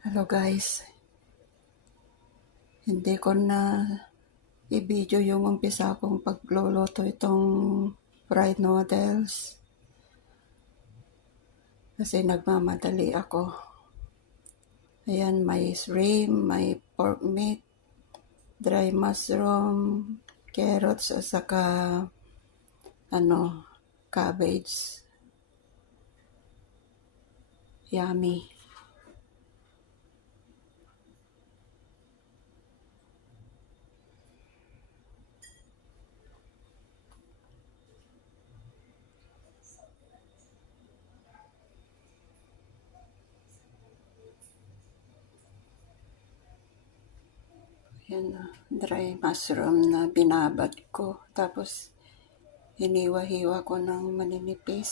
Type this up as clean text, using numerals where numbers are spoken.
Hello guys, hindi ko na i-video yung umpisa kong pagluluto itong fried noodles kasi nagmamadali ako. Ayan, may shrimp, may pork meat, dry mushroom, carrots at saka cabbage. Yummy. Yan, dry mushroom na binabad ko. Tapos, hiniwa-hiwa ko ng maninipis.